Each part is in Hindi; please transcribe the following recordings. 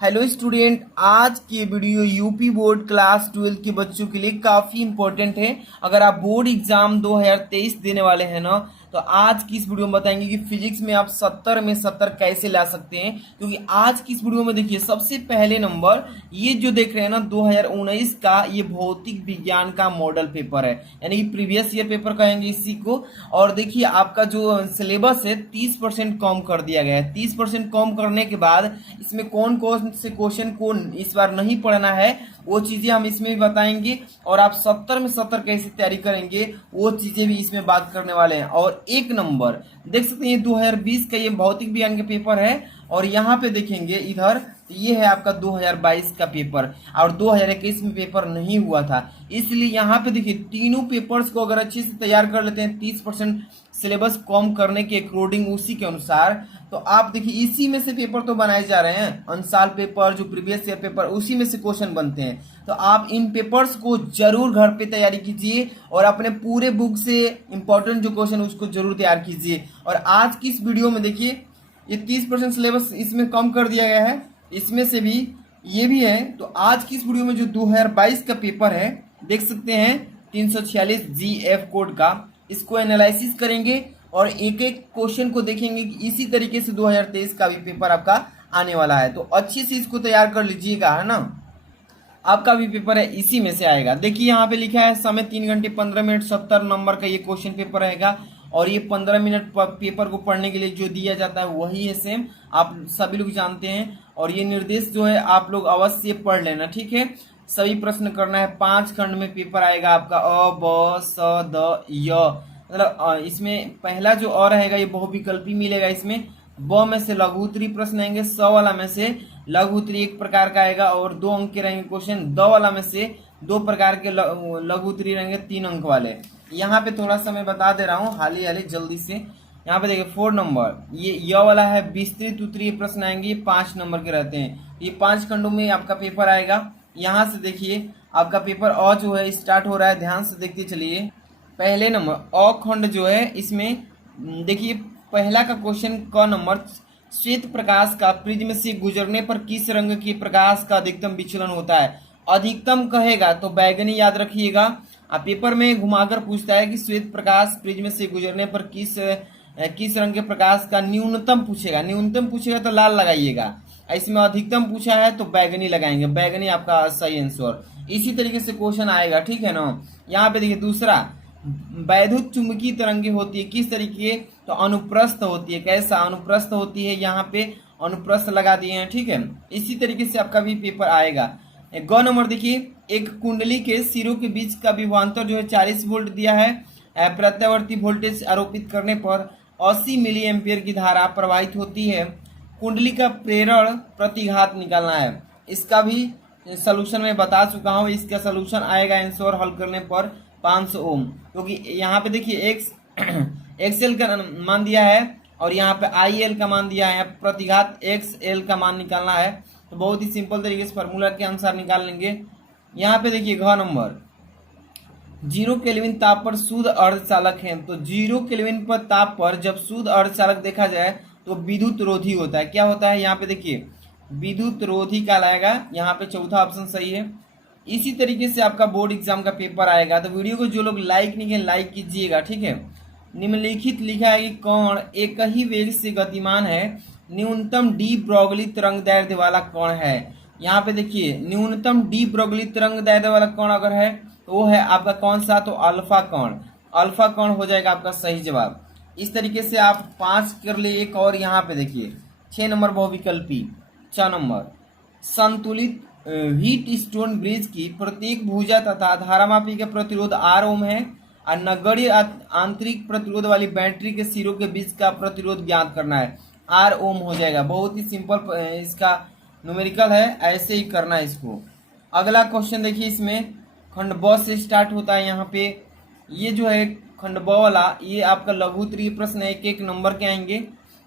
हेलो स्टूडेंट, आज की वीडियो यूपी बोर्ड क्लास 12 के बच्चों के लिए काफ़ी इंपॉर्टेंट है। अगर आप बोर्ड एग्जाम 2023 देने वाले हैं ना, तो आज की इस वीडियो में बताएंगे कि फिजिक्स में आप 70 में 70 कैसे ला सकते हैं। क्योंकि आज की इस वीडियो में देखिए, सबसे पहले नंबर ये जो देख रहे हैं ना 2019 का, ये भौतिक विज्ञान का मॉडल पेपर है, यानी कि प्रीवियस ईयर पेपर कहेंगे इसी को। और देखिए, आपका जो सिलेबस है 30% कम कर दिया गया है। 30% कम करने के बाद इसमें कौन कौन से क्वेश्चन को इस बार नहीं पढ़ना है, वो चीजें हम इसमें भी बताएंगे। और आप 70 में 70 कैसे तैयारी करेंगे, वो चीजें भी इसमें बात करने वाले हैं। और एक नंबर देख सकते हैं 2020 का ये भौतिक विज्ञान का पेपर है। और यहाँ पे देखेंगे इधर, ये है आपका 2022 का पेपर, और 2021 में पेपर नहीं हुआ था। इसलिए यहाँ पे देखिए, तीनों पेपर्स को अगर अच्छे से तैयार कर लेते हैं 30% सिलेबस कम करने के अकॉर्डिंग, उसी के अनुसार, तो आप देखिए इसी में से पेपर तो बनाए जा रहे हैं। अनसाल पेपर, जो प्रीवियस ईयर पेपर, उसी में से क्वेश्चन बनते हैं। तो आप इन पेपर्स को जरूर घर पे तैयारी कीजिए और अपने पूरे बुक से इंपॉर्टेंट जो क्वेश्चन उसको जरूर तैयार कीजिए। और आज की इस वीडियो में देखिए, ये 30% सिलेबस इसमें कम कर दिया गया है, इसमें से भी ये भी है। तो आज की इस वीडियो में जो 2022 का पेपर है, देख सकते हैं 346 GF कोड का, इसको एनालिसिस करेंगे और एक एक क्वेश्चन को देखेंगे कि इसी तरीके से 2023 का भी पेपर आपका आने वाला है। तो अच्छे से इसको तैयार कर लीजिएगा, है ना। आपका भी पेपर है इसी में से आएगा। देखिए यहाँ पे लिखा है समय 3 घंटे 15 मिनट, 70 नंबर का ये क्वेश्चन पेपर रहेगा। और ये 15 मिनट पेपर को पढ़ने के लिए जो दिया जाता है वही है सेम, आप सभी लोग जानते हैं। और ये निर्देश जो है आप लोग अवश्य पढ़ लेना, ठीक है। सभी प्रश्न करना है। 5 खंड में पेपर आएगा आपका, अ ब स द य। मतलब इसमें पहला जो अ रहेगा ये बहुविकल्पी मिलेगा। इसमें ब में से लघु उत्तरीय प्रश्न आएंगे, स वाला में से लघु उत्तरीय एक प्रकार का आएगा और 2 अंक के रहेंगे क्वेश्चन। द वाला में से 2 प्रकार के लघु उत्तरीय रहेंगे 3 अंक वाले। यहाँ पे थोड़ा सा मैं बता दे रहा हूँ हाली हाली जल्दी से। यहाँ पे देखिए 4 नंबर ये वाला है, विस्तृत उत्तरीय प्रश्न आएंगे, 5 नंबर के रहते हैं। ये 5 खंडों में आपका पेपर आएगा। यहाँ से देखिए आपका पेपर अ जो है स्टार्ट हो रहा है, ध्यान से देखते चलिए। पहले नंबर अ खंड जो है, इसमें देखिए पहला का क्वेश्चन क नंबर, श्वेत प्रकाश का प्रिज्म से गुजरने पर किस रंग के प्रकाश का अधिकतम विचलन होता है। अधिकतम कहेगा तो बैगनी याद रखिएगा। आप पेपर में घुमाकर पूछता है कि श्वेत प्रकाश प्रिज्म से गुजरने पर किस रंग के प्रकाश का न्यूनतम पूछेगा। न्यूनतम पूछेगा तो लाल लगाइएगा, इसमें अधिकतम पूछा है तो बैगनी लगाएंगे। बैगनी आपका सही आंसर। इसी तरीके से क्वेश्चन आएगा, ठीक है ना। यहाँ पे देखिए दूसरा, वैद्युत चुंबकीय तरंगे होती है किस तरीके, तो अनुप्रस्थ होती है। कैसा अनुप्रस्थ होती है, यहाँ पे अनुप्रस्थ लगा दिए हैं, ठीक है। इसी तरीके से आपका भी पेपर आएगा। ग नंबर देखिए, एक कुंडली के सिरों के बीच का विभवांतर जो है 40 वोल्ट दिया है। प्रत्यावर्ती वोल्टेज आरोपित करने पर 80 मिली एम्पियर की धारा प्रवाहित होती है। कुंडली का प्रेरण प्रतिघात निकालना है। इसका भी सलूशन मैं बता चुका हूँ। इसका सलूशन आएगा आंसर हल करने पर 500 ओम, क्योंकि यहाँ पे देखिए एक्सएल का मान दिया है और यहाँ पे आईएल का मान दिया है। प्रतिघात एक्सएल का मान निकालना है, तो बहुत ही सिंपल तरीके से फार्मूला के अनुसार निकाल लेंगे। यहाँ पे देखिए घ नंबर, 0 केल्विन ताप पर शुद्ध अर्धचालक है। तो 0 केल्विन पर ताप पर जब शुद्ध अर्धचालक देखा जाए तो विद्युत रोधी होता है। क्या होता है, यहाँ पे देखिए विद्युत रोधी कहलाएगा। यहाँ पे चौथा ऑप्शन सही है। इसी तरीके से आपका बोर्ड एग्जाम का पेपर आएगा। तो वीडियो को जो लोग लाइक नहीं किए लाइक कीजिएगा, ठीक है। निम्नलिखित लिखा है कि कण एक ही वेग से गतिमान है, न्यूनतम डी ब्रोगली तरंग दैर्ध्य वाला कण है। यहाँ पे देखिए न्यूनतम डी ब्रोगली तरंग दैर्ध्य वाला कण अगर है तो वो है आपका कौन सा, तो अल्फा कण। अल्फा कण हो जाएगा आपका सही जवाब। इस तरीके से आप 5 कर लिए। एक और यहाँ पे देखिए 6 नंबर बहुविकल्पी। 6 नंबर, संतुलित हीट स्टोन ब्रिज की प्रत्येक भुजा तथा धारामापी का प्रतिरोध R ओम है और नगण्य आंतरिक प्रतिरोध वाली बैटरी के सिरों के बीच का प्रतिरोध ज्ञात करना है। R ओम हो जाएगा। बहुत ही सिंपल इसका न्यूमेरिकल है, ऐसे ही करना है इसको। अगला क्वेश्चन देखिए, इसमें खंड ब से स्टार्ट होता है। यहाँ पे ये जो है खंड ब वाला, ये आपका लघु उत्तरीय प्रश्न एक एक नंबर के आएंगे।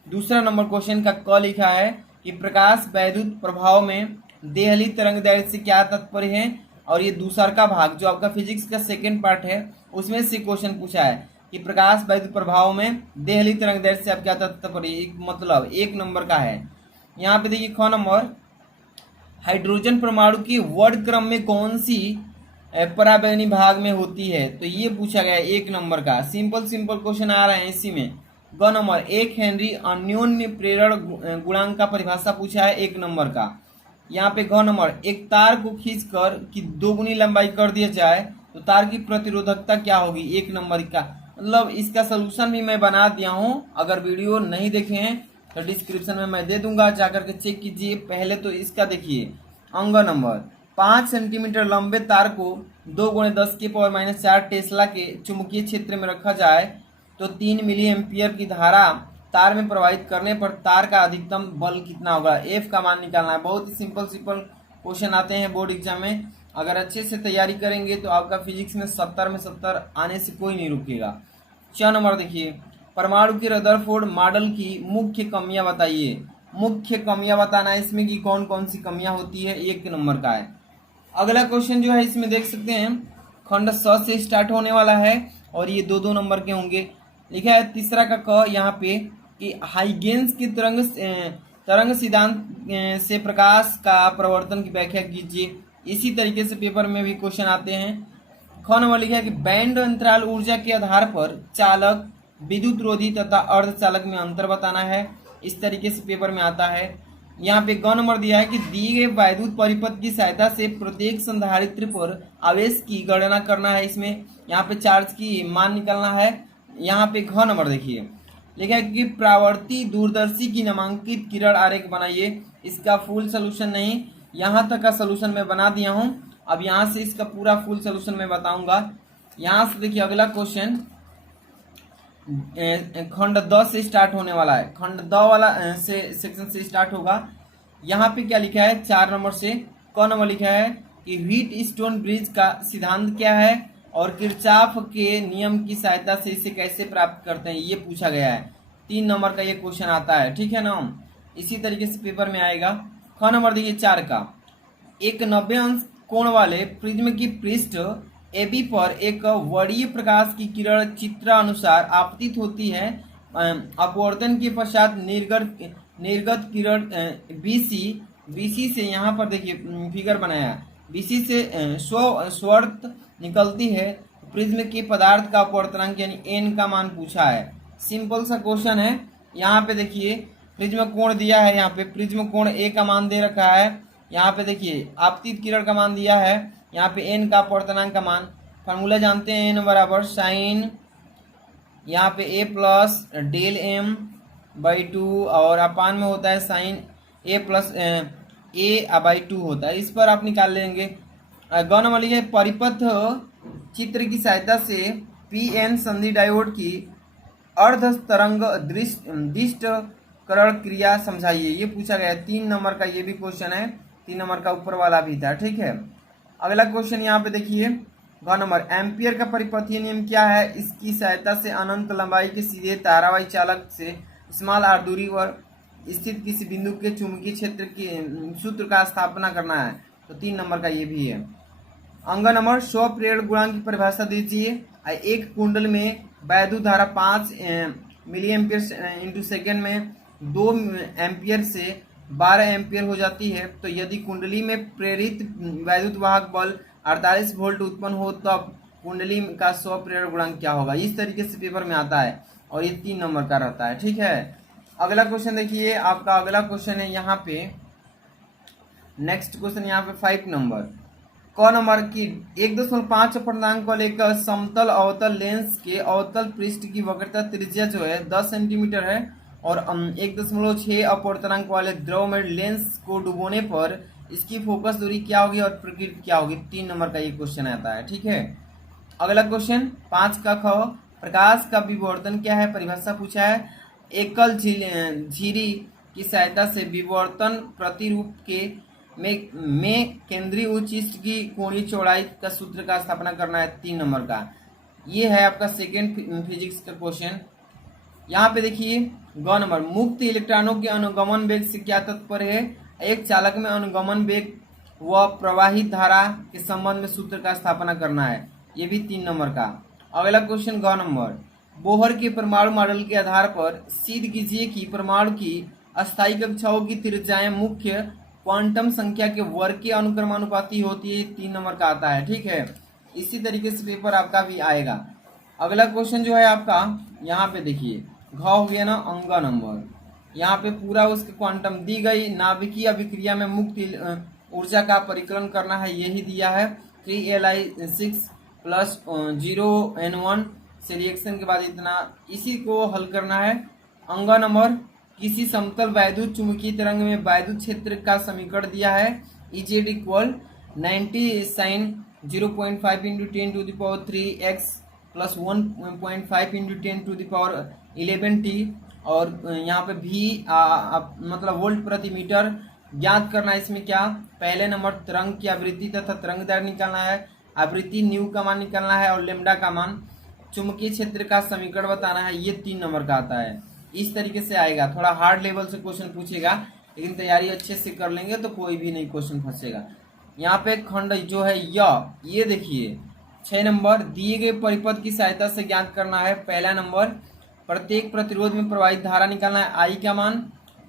दूसरा नंबर क्वेश्चन का क लिखा है कि प्रकाश वैद्युत प्रभाव में देहली तरंग दैर्ध्य से क्या तात्पर्य है। और ये दूसरा का भाग जो आपका फिजिक्स का सेकंड पार्ट है, उसमें से क्वेश्चन पूछा है कि प्रकाश वैद्युत प्रभाव में देहली तरंग दैर्ध्य से आप क्या तात्पर्य, मतलब 1 नंबर का है। यहाँ पे देखिए ख नंबर, हाइड्रोजन परमाणु के वर्ड क्रम में कौन सी पराबैंगनी भाग में होती है? तो ये पूछा गया 1 नंबर का। सिंपल सिंपल क्वेश्चन आ रहे हैं इसी में। ग नंबर 1 हेनरी अन्योन्य प्रेरण गुणांक का परिभाषा पूछा है 1 नंबर का। यहाँ पे घ नंबर एक तार को खींचकर की 2 गुनी लंबाई कर दिया जाए तो तार की प्रतिरोधकता क्या होगी? 1 नंबर का। मतलब इसका सोल्यूशन भी मैं बना दिया हूँ, अगर वीडियो नहीं देखे हैं तो डिस्क्रिप्शन में मैं दे दूंगा, जाकर के चेक कीजिए। पहले तो इसका देखिए। अंग नंबर 5 सेंटीमीटर लंबे तार को 2×10⁻⁴ टेस्ला के चुंबकीय क्षेत्र में रखा जाए तो 3 मिली एम्पियर की धारा तार में प्रवाहित करने पर तार का अधिकतम बल कितना होगा? एफ का मान निकालना है। बहुत ही सिंपल सिंपल क्वेश्चन आते हैं बोर्ड एग्जाम में। अगर अच्छे से तैयारी करेंगे तो आपका फिजिक्स में 70 में 70 आने से कोई नहीं रुकेगा। 6 नंबर देखिए, परमाणु के रदरफोर्ड मॉडल की मुख्य कमियां बताइए। मुख्य कमियां बताना है इसमें कि कौन कौन सी कमियां होती है, 1 नंबर का है। अगला क्वेश्चन जो है इसमें देख सकते हैं, खंड स से स्टार्ट होने वाला है और ये 2-2 नंबर के होंगे। लिखा है तीसरा का क यहाँ पे कि हाइगेंस की तरंग सिद्धांत से प्रकाश का प्रवर्तन की व्याख्या कीजिए। इसी तरीके से पेपर में भी क्वेश्चन आते हैं। ख नंबर लिखा है कि बैंड अंतराल ऊर्जा के आधार पर चालक, विद्युत रोधी तथा अर्धचालक में अंतर बताना है। इस तरीके से पेपर में आता है। यहाँ पे ग नंबर दिया है कि दिए गए वैद्युत परिपथ की सहायता से प्रत्येक संधारित्र पर आवेश की गणना करना है। इसमें यहाँ पे चार्ज की मान निकालना है। यहाँ पे घ नंबर देखिए, लिखा है कि प्रावर्ती दूरदर्शी की नामांकित किरण आरेख बनाइए। इसका फुल सोल्यूशन नहीं, यहाँ तक का सोल्यूशन मैं बना दिया हूँ। अब यहाँ से इसका पूरा फुल सोल्यूशन मैं बताऊंगा। यहाँ से देखिए अगला क्वेश्चन खंड द से स्टार्ट होने वाला है। खंड द वाला से सेक्शन से स्टार्ट होगा। यहाँ पे क्या लिखा है 4 नंबर से क नंबर लिखा है कि व्हीट स्टोन ब्रिज का सिद्धांत क्या है और किरचॉफ के नियम की सहायता से इसे कैसे प्राप्त करते हैं, ये पूछा गया है। 3 नंबर का ये क्वेश्चन आता है, ठीक है ना। इसी तरीके से पेपर में आएगा। ख नंबर देखिए 4 का, एक 90 अंश कोण वाले प्रिज्म की पृष्ठ AB पर एक वरीय प्रकाश की किरण चित्रानुसार आपतित होती है। अपवर्तन के पश्चात निर्गत किरण BC से यहाँ पर देखिए फिगर बनाया, BC से स्वर्त निकलती है। प्रिज्म के पदार्थ का अपवर्तनांक यानी n का मान पूछा है। सिंपल सा क्वेश्चन है। यहाँ पे देखिए प्रिज्म कोण दिया है, यहाँ पे प्रिज्म कोण A का मान दे रखा है। यहाँ पे देखिए आपतित किरण का मान दिया है, यहाँ पे n का अपवर्तनांक का मान। फार्मूला जानते हैं, n बराबर साइन यहाँ पे A plus del m by 2 और अपान में होता है sine A plus A by 2 होता है। इस पर आप निकाल लेंगे। ग नंबर लिखा है परिपथ चित्र की सहायता से PN संधि डायोड की अर्ध तरंग दिष्टकरण क्रिया समझाइए, ये पूछा गया है। 3 नंबर का ये भी क्वेश्चन है। 3 नंबर का ऊपर वाला भी था, ठीक है। अगला क्वेश्चन यहाँ पे देखिए घ नंबर, एम्पियर का परिपथीय नियम क्या है? इसकी सहायता से अनंत लंबाई के सीधे धारावाही चालक से स्मॉल r दूरी पर स्थित किसी बिंदु के चुंबकीय क्षेत्र के सूत्र का स्थापना करना है। तो 3 नंबर का ये भी है। अंग नंबर, स्व प्रेरण गुणांक की परिभाषा दीजिए। एक कुंडल में वैद्युत धारा 5 मिली एम्पियर इंटू सेकेंड में 2 एम्पियर से 12 एम्पियर हो जाती है। तो यदि कुंडली में प्रेरित वैद्युत वाहक बल 48 वोल्ट उत्पन्न हो तब कुंडली का स्व प्रेरण गुणांक क्या होगा? इस तरीके से पेपर में आता है और ये 3 नंबर का रहता है, ठीक है। अगला क्वेश्चन देखिए, आपका अगला क्वेश्चन है यहाँ पे नेक्स्ट क्वेश्चन यहाँ पे 5 नंबर क नंबर की 1.5 अपूर्णांक वाले एक समतल अवतल लेंस के अवतल पृष्ठ की वक्रता त्रिज्या जो है 10 सेंटीमीटर है और 1.6 अपवर्तनांक वाले द्रव में लेंस को डुबोने पर इसकी फोकस दूरी क्या होगी और प्रकृति क्या होगी? 3 नंबर का ये क्वेश्चन आता है, ठीक है। अगला क्वेश्चन 5 का ख, प्रकाश का विवर्तन क्या है? परिभाषा पूछा है। एकल झिरी की सहायता से विवर्तन प्रतिरूप के में केंद्रीय उच्चिष्ट की कोणीय चौड़ाई का सूत्र का स्थापना करना है। 3 नंबर का ये है आपका सेकेंड फिजिक्स का क्वेश्चन। यहाँ पे देखिए ग नंबर, मुक्त इलेक्ट्रॉनों के अनुगमन वेग से क्या तात्पर्य है? एक चालक में अनुगमन वेग व प्रवाहित धारा के संबंध में सूत्र का स्थापना करना है। ये भी 3 नंबर का। अगला क्वेश्चन ग नंबर, बोहर के परमाणु मॉडल के आधार पर सिद्ध कीजिए कि परमाणु की अस्थायी कक्षाओं की त्रिज्याएं मुख्य क्वांटम संख्या के वर्ग के अनुक्रमानुपाती होती है, 3 नंबर का आता है। ठीक है, इसी तरीके से पेपर आपका भी आएगा। अगला क्वेश्चन जो है आपका यहाँ पे देखिए, घ हो गया ना, अंग नंबर, यहाँ पे पूरा उसके क्वांटम दी गई, नाभिकीय अभिक्रिया में मुक्त ऊर्जा का परिकलन करना है, यही दिया है 3Li6 प्लस 0N1 से रिएक्शन के बाद इतना, इसी को हल करना है। अंग नंबर, किसी समतल वैद्युत चुंबकीय तरंग में वैद्युत क्षेत्र का समीकरण दिया है, Ez equal 90 sin 0.5 into 10⁻³ x plus 1.5 into 10⁻11t, और यहाँ पे भी मतलब वोल्ट प्रति मीटर ज्ञात करना है। इसमें क्या, पहले नंबर तरंग की आवृत्ति तथा तरंग दैर्घ्य निकालना है, आवृत्ति न्यू का मान निकालना है और लेमडा का मान, चुंबकीय क्षेत्र का समीकरण बताना है, ये 3 नंबर का आता है। इस तरीके से आएगा, थोड़ा हार्ड लेवल से क्वेश्चन पूछेगा, लेकिन तैयारी अच्छे से कर लेंगे तो कोई भी नहीं क्वेश्चन फंसेगा। यहाँ पे खंड जो है ये देखिए 6 नंबर, दिए गए परिपथ की सहायता से ज्ञात करना है। पहला नंबर, प्रत्येक प्रतिरोध में प्रवाहित धारा निकालना है, आई का मान,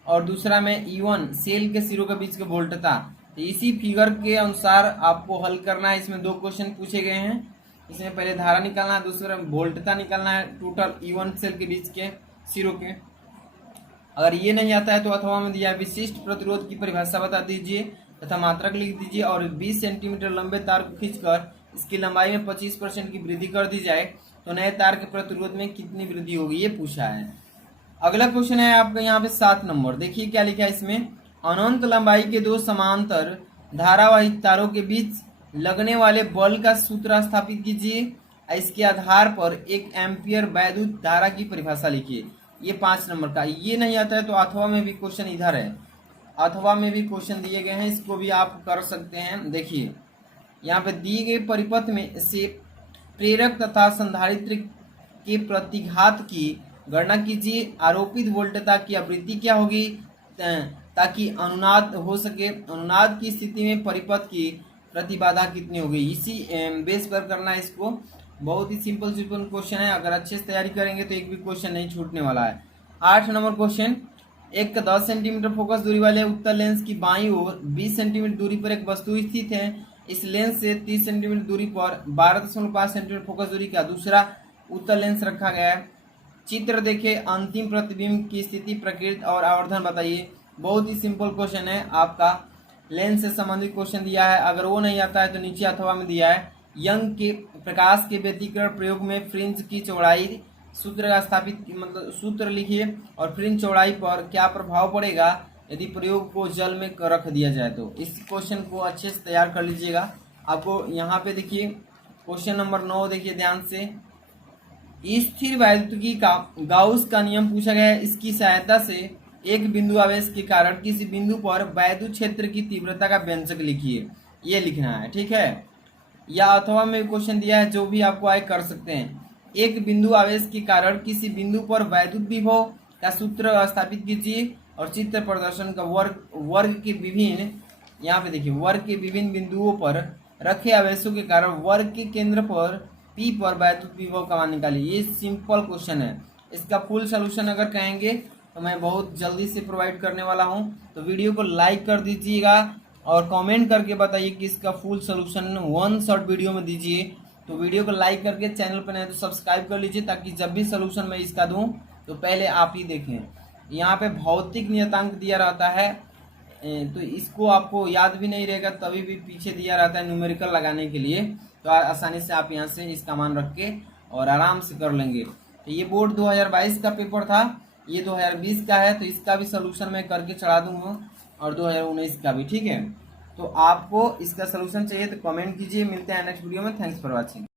और दूसरा में E1 सेल के सिरों के बीच के वोल्टता। तो इसी फिगर के अनुसार आपको हल करना है। इसमें 2 क्वेश्चन पूछे गए हैं, इसमें पहले धारा निकालना है, दूसरा वोल्टता निकालना है टोटल E1 सेल के बीच के सिरों के। अगर ये नहीं आता है तो अथवा में दिया है, विशिष्ट प्रतिरोध की परिभाषा बता दीजिए तथा मात्रक लिख दीजिए, और 20 सेंटीमीटर लंबे तार को खींचकर इसकी लंबाई में 25% की वृद्धि कर दी जाए तो नए तार के प्रतिरोध में कितनी वृद्धि होगी, ये पूछा है। अगला क्वेश्चन है आपका यहाँ पे 7 नंबर, देखिए क्या लिखा है इसमें, अनंत लंबाई के 2 समांतर धारावाहिक तारों के बीच लगने वाले बल का सूत्र स्थापित कीजिए, इसके आधार पर 1 एम्पियर वैद्युत धारा की परिभाषा लिखिए। ये 5 नंबर का। ये नहीं आता है तो अथवा में भी क्वेश्चन इधर है, अथवा में भी क्वेश्चन दिए गए हैं, इसको भी आप कर सकते हैं। देखिए यहाँ पे दिए गए परिपथ में से प्रेरक तथा संधारित्र के प्रतिघात की गणना कीजिए, आरोपित वोल्टता की आवृत्ति क्या होगी ताकि अनुनाद हो सके, अनुनाद की स्थिति में परिपथ की प्रतिबाधा कितनी होगी, इसी बेस पर करना है इसको। बहुत ही सिंपल क्वेश्चन है, अगर अच्छे से तैयारी करेंगे तो एक भी क्वेश्चन नहीं छूटने वाला है। 8 नंबर क्वेश्चन, एक 10 सेंटीमीटर फोकस दूरी वाले उत्तल लेंस की बाईं ओर 20 सेंटीमीटर दूरी पर एक वस्तु स्थित है, इस लेंस से 30 सेंटीमीटर दूरी पर 12.5 सेंटीमीटर फोकस दूरी का दूसरा उत्तल लेंस रखा गया है। चित्र देखे, अंतिम प्रतिबिंब की स्थिति, प्रकृति और आवर्धन बताइए। बहुत ही सिंपल क्वेश्चन है आपका, लेंस से संबंधित क्वेश्चन दिया है। अगर वो नहीं आता है तो नीचे अथवा में दिया है, यंग के प्रकाश के व्यतिकरण प्रयोग में फ्रिंज की चौड़ाई सूत्र का स्थापित, मतलब सूत्र लिखिए, और फ्रिंज चौड़ाई पर क्या प्रभाव पड़ेगा यदि प्रयोग को जल में रख दिया जाए। तो इस क्वेश्चन को अच्छे से तैयार कर लीजिएगा। आपको यहाँ पे देखिए क्वेश्चन नंबर 9 देखिए ध्यान से, स्थिर वैद्युतिकी का गाउस का नियम पूछा गया है, इसकी सहायता से एक बिंदु आवेश के कारण किसी बिंदु पर वैद्युत क्षेत्र की तीव्रता का व्यंजक लिखिए, ये लिखना है। ठीक है, या अथवा में क्वेश्चन दिया है, जो भी आपको आए कर सकते हैं। एक बिंदु आवेश के कारण किसी बिंदु पर वैद्युत विभव का सूत्र स्थापित कीजिए, और चित्र प्रदर्शन का वर्ग के विभिन्न, यहाँ पे देखिए, वर्ग के विभिन्न बिंदुओं पर रखे आवेशों के कारण वर्ग के केंद्र पर P पर वैद्युत विभव का मान निकालिए। ये सिंपल क्वेश्चन है, इसका फुल सोल्यूशन अगर कहेंगे तो मैं बहुत जल्दी से प्रोवाइड करने वाला हूँ। तो वीडियो को लाइक कर दीजिएगा और कमेंट करके बताइए कि इसका फुल सोल्यूशन 1 शॉर्ट वीडियो में दीजिए। तो वीडियो को लाइक करके चैनल पर नए तो सब्सक्राइब कर लीजिए, ताकि जब भी सोल्यूशन मैं इसका दूं तो पहले आप ही देखें। यहाँ पे भौतिक नियतांक दिया रहता है, तो इसको आपको याद भी नहीं रहेगा, तभी भी पीछे दिया रहता है न्यूमेरिकल लगाने के लिए, तो आसानी से आप यहाँ से इसका मान रख के और आराम से कर लेंगे। तो ये बोर्ड 2022 का पेपर था, ये 2020 का है, तो इसका भी सोल्यूशन मैं करके चढ़ा दूंगा, और 2019 का भी। ठीक है, तो आपको इसका सोल्यूशन चाहिए तो कमेंट कीजिए। मिलते हैं नेक्स्ट वीडियो में। Thanks for watching.